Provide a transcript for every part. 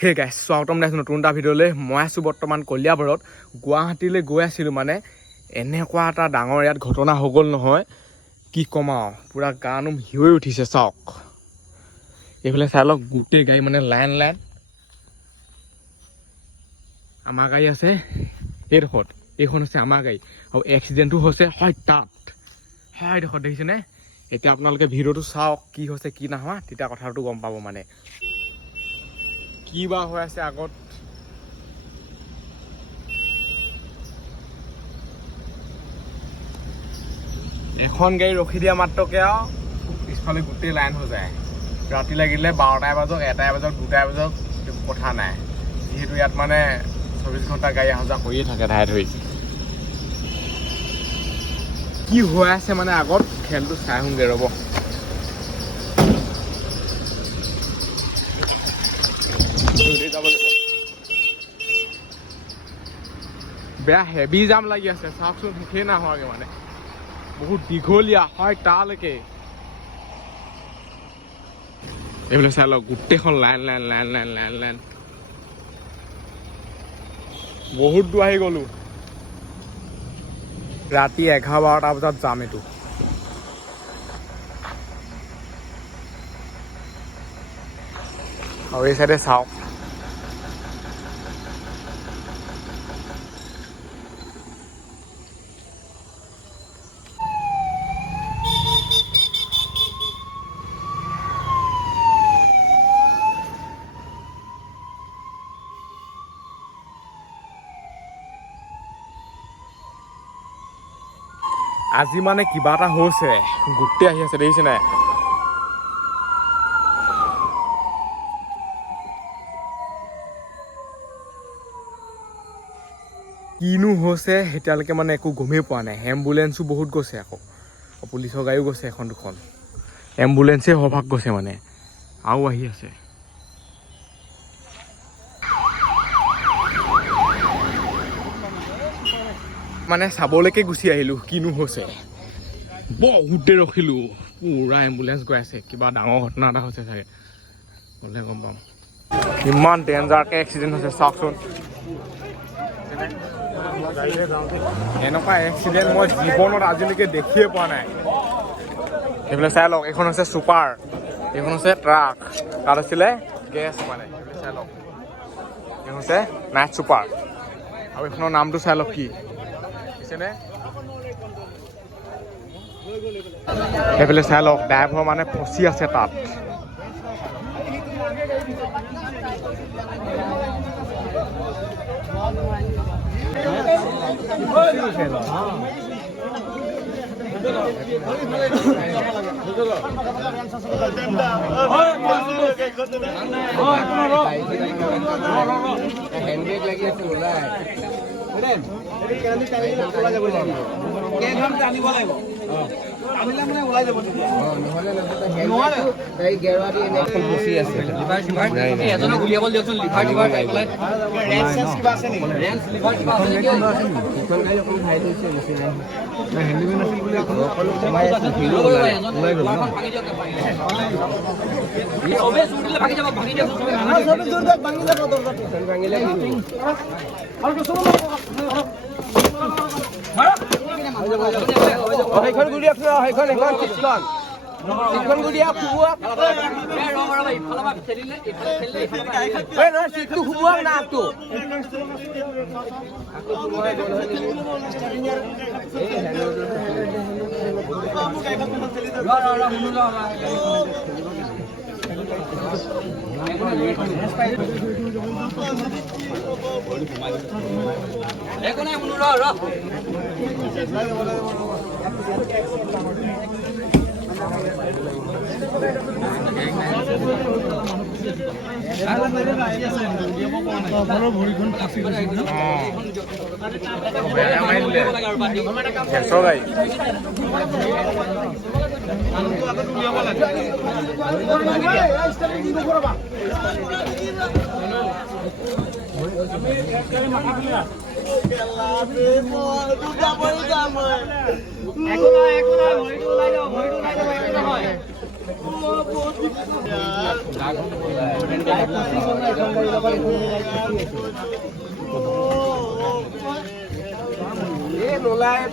হে গাইছ স্বাগতম জনাইছোঁ নতুন এটা ভিডিঅ'লৈ। মই আছোঁ বৰ্তমান কলিয়াবৰত। গুৱাহাটীলৈ গৈ আছিলোঁ মানে এনেকুৱা এটা ডাঙৰ ইয়াত ঘটনা হৈ গ'ল নহয়, কি ক'ম আৰু, পূৰা গা নোম হিঞৰি উঠিছে। চাওক এইফালে চাই লওক, গোটেই গাড়ী মানে লাইন লাইন। আমাৰ গাড়ী আছে এইডোখৰত, এইখন হৈছে আমাৰ গাড়ী, আৰু এক্সিডেণ্টটো হৈছে হয় তাত, হয় এইডোখৰত দেখিছেনে। এতিয়া আপোনালোকে ভিডিঅ'টো চাওক, কি হৈছে কি নহয়, তেতিয়া কথাটো গম পাব মানে কি বা হৈ আছে আগত। এখন গাড়ী ৰখি দিয়া মাত্ৰকে আৰু পিছফালে গোটেই লাইন হৈ যায়। ৰাতি লাগিলে 12টাই বাজক, 1টাই বাজক, 2টাই বাজক, কথা নাই, যিহেতু ইয়াত মানে 24 ঘণ্টা গাড়ী অহা যোৱা কৰিয়ে থাকে ধাৰে ধৰি। কি হৈ আছে মানে আগত, খেলটো চাই আহোঁগৈ ৰ'ব। বেয়া হেভি জাম লাগি আছে, চাওকচোন, শেষেই নাহোৱাগে মানে, বহুত দীঘলীয়া হয় তালৈকে। এইফালে চাই লওক, গোটেইখন line line line line line line, বহুত দূৰ আহি গ'লো। ৰাতি 11-12টা বজাত যাম এইটো। আৰু এই চাইডে চাওক, আজি মানে কিবা এটা হৈছে, গোটেই আহি আছে দেখিছে নাই। কিনো হৈছে এতিয়ালৈকে মানে একো গমেই পোৱা নাই। এম্বুলেঞ্চো বহুত গৈছে, আকৌ পুলিচৰ গাড়ীও গৈছে এখন দুখন, এম্বুলেঞ্চে সভাগ গৈছে মানে, আৰু আহি আছে। মানে চাবলৈকে গুচি আহিলোঁ কিনো হৈছে, বহুত দেৰি ৰখিলোঁ, পুৰা এম্বুলেঞ্চ গৈ আছে। কিবা ডাঙৰ ঘটনা এটা হৈছে চাগে, গ'লে গম পাম। ইমান ডেঞ্জাৰকৈ এক্সিডেণ্ট হৈছে চাওকচোন। এনেকুৱা এক্সিডেণ্ট মই জীৱনত আজিলৈকে দেখিয়ে পোৱা নাই। এইফালে চাই লওক, এইখন হৈছে ছুপাৰ, এইখন হৈছে ট্ৰাক, তাত আছিলে গেছ মানে। এইফালে চাই লওক, এইখন হৈছে নাইট ছুপাৰ, আৰু এইখনৰ নামটো চাই লওক কি দিছেনে। সেইফালে চাই লওক, ড্ৰাইভাৰ মানে ফচি আছে তাত।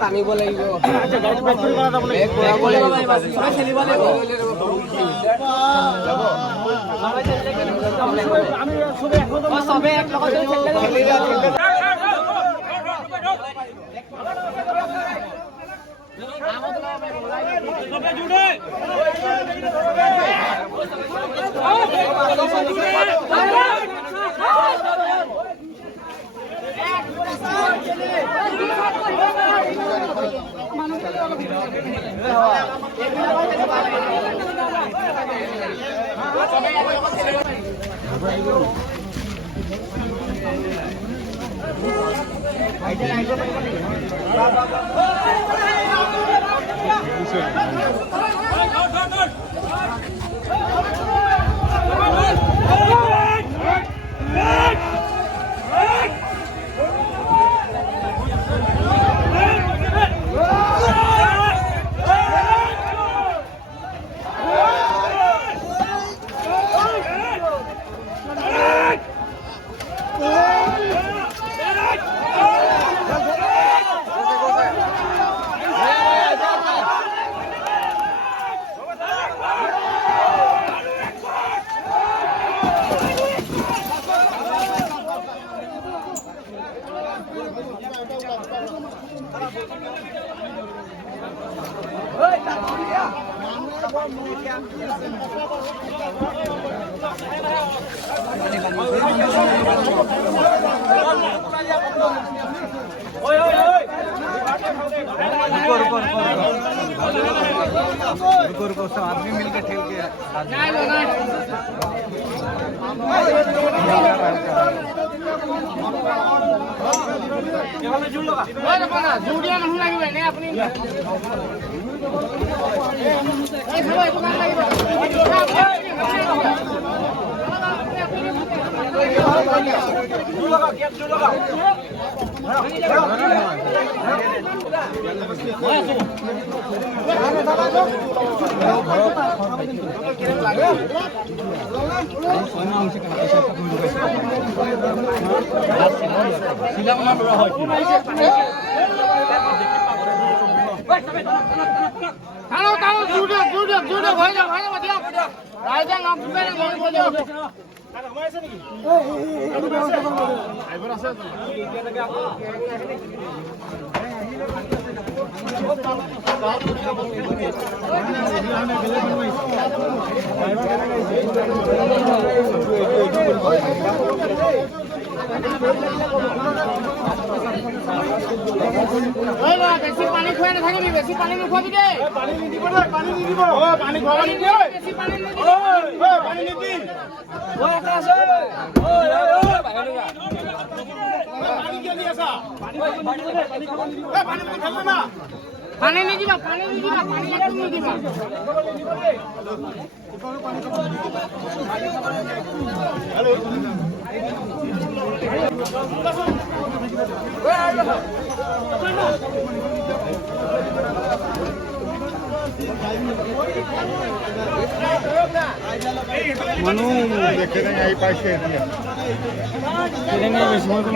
টানিব লাগিব চবে এক रुको सब आदमी मिलकर ठेल के বেছি পানী খুৱাই নাথাকিবি, বেছি পানী নোখোৱাবি দেই। পানী নিদিব দেই, পানী নিদিব। পানী খুৱাব নিদিব, বেছি পানী নিদিব। পানী নিদি পানী নিদিবা, পানী নিদিবা, পানী একদম নিদিবা। मनु देखे नहीं आई पास के दिया नहीं इसमें तो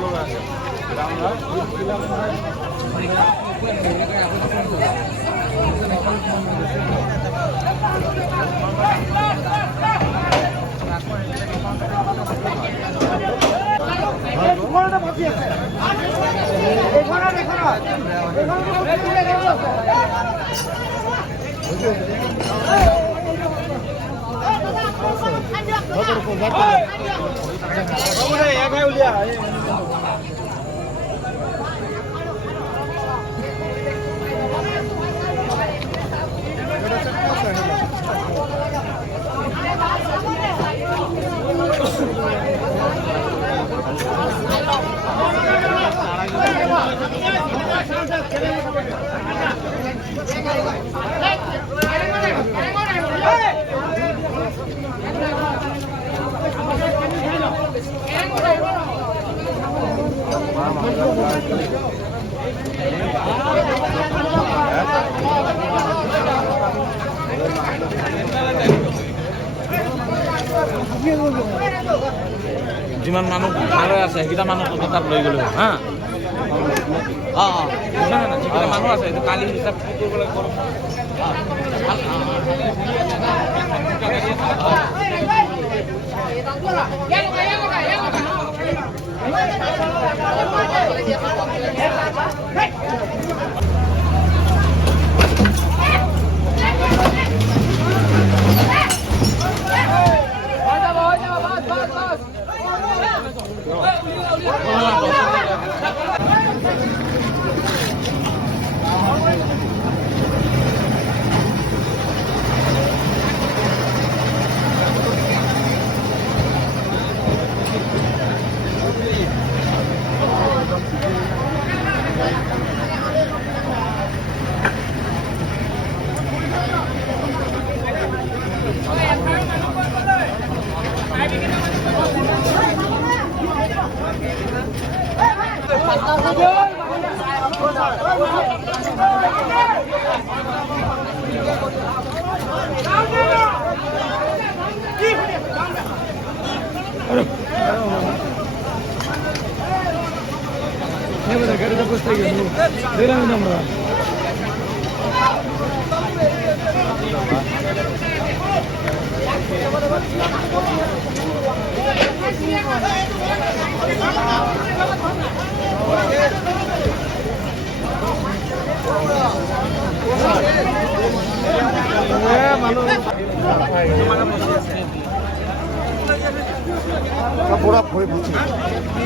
लोग आ যিমান মানুহ ভালে আছে সেইকেইটা মানুহ তাত লৈ গ'লো হা যিকেইটা মানুহ আছে কালি হিচাপ কৰিব লাগিব পুৰা ভয় বুজি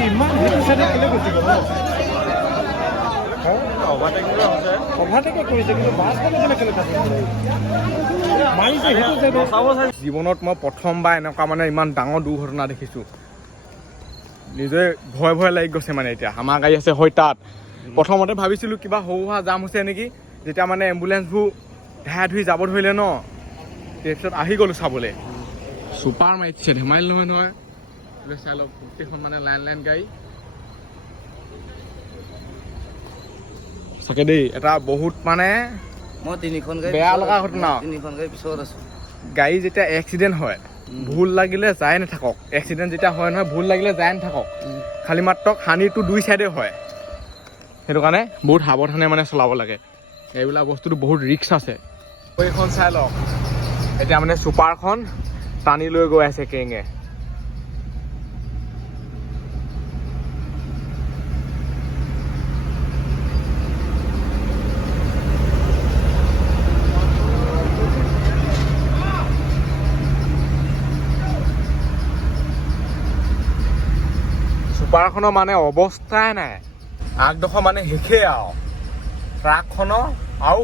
ইমান সেইটো চাইডে কেলে গুচি গ'ল অভাৰটেকে কৰিছে কিন্তু বাছখনে কেলে মাৰিছে সেইটো চাইডে জীৱনত মই প্ৰথমবাৰ এনেকুৱা মানে ইমান ডাঙৰ দুৰ্ঘটনা দেখিছোঁ নিজে ভয় ভয় লাগি গৈছে মানে এতিয়া আমাৰ গাড়ী আছে হয় তাত প্ৰথমতে ভাবিছিলোঁ কিবা সৰু সুৰা জাম হৈছে নেকি যেতিয়া মানে এম্বুলেঞ্চবোৰ ধাই ধুই যাব ধৰিলে ন তাৰপিছত আহি গ'লোঁ চাবলৈ ছুপাৰ মাৰিছে ধেমালি নহয় নহয় চাই লওক গোটেইখন মানে লাইন লাইন গাড়ী চাকে দেই এটা বহুত মানে মই তিনিখন গাড়ী বেয়া লগা ঘটনা তিনিখন গাড়ী পিছত আছোঁ গাড়ী যেতিয়া এক্সিডেণ্ট হয় ভুল লাগিলে যাই নাথাকক এক্সিডেণ্ট যেতিয়া হয় নহয় ভুল লাগিলে যাই নাথাকক খালি মাত্ৰ হানিটো দুই চাইডে হয় সেইটো কাৰণে বহুত সাৱধানে মানে চলাব লাগে এইবিলাক বস্তুটো বহুত ৰিস্ক আছে এইখন চাই লওক এতিয়া মানে ছুপাৰখন টানি লৈ গৈ আছে কেঙে ছুপাৰখনৰ মানে অৱস্থাই নাই আগডোখৰ মানে শেষেই আৰু ট্ৰাকখনৰ আৰু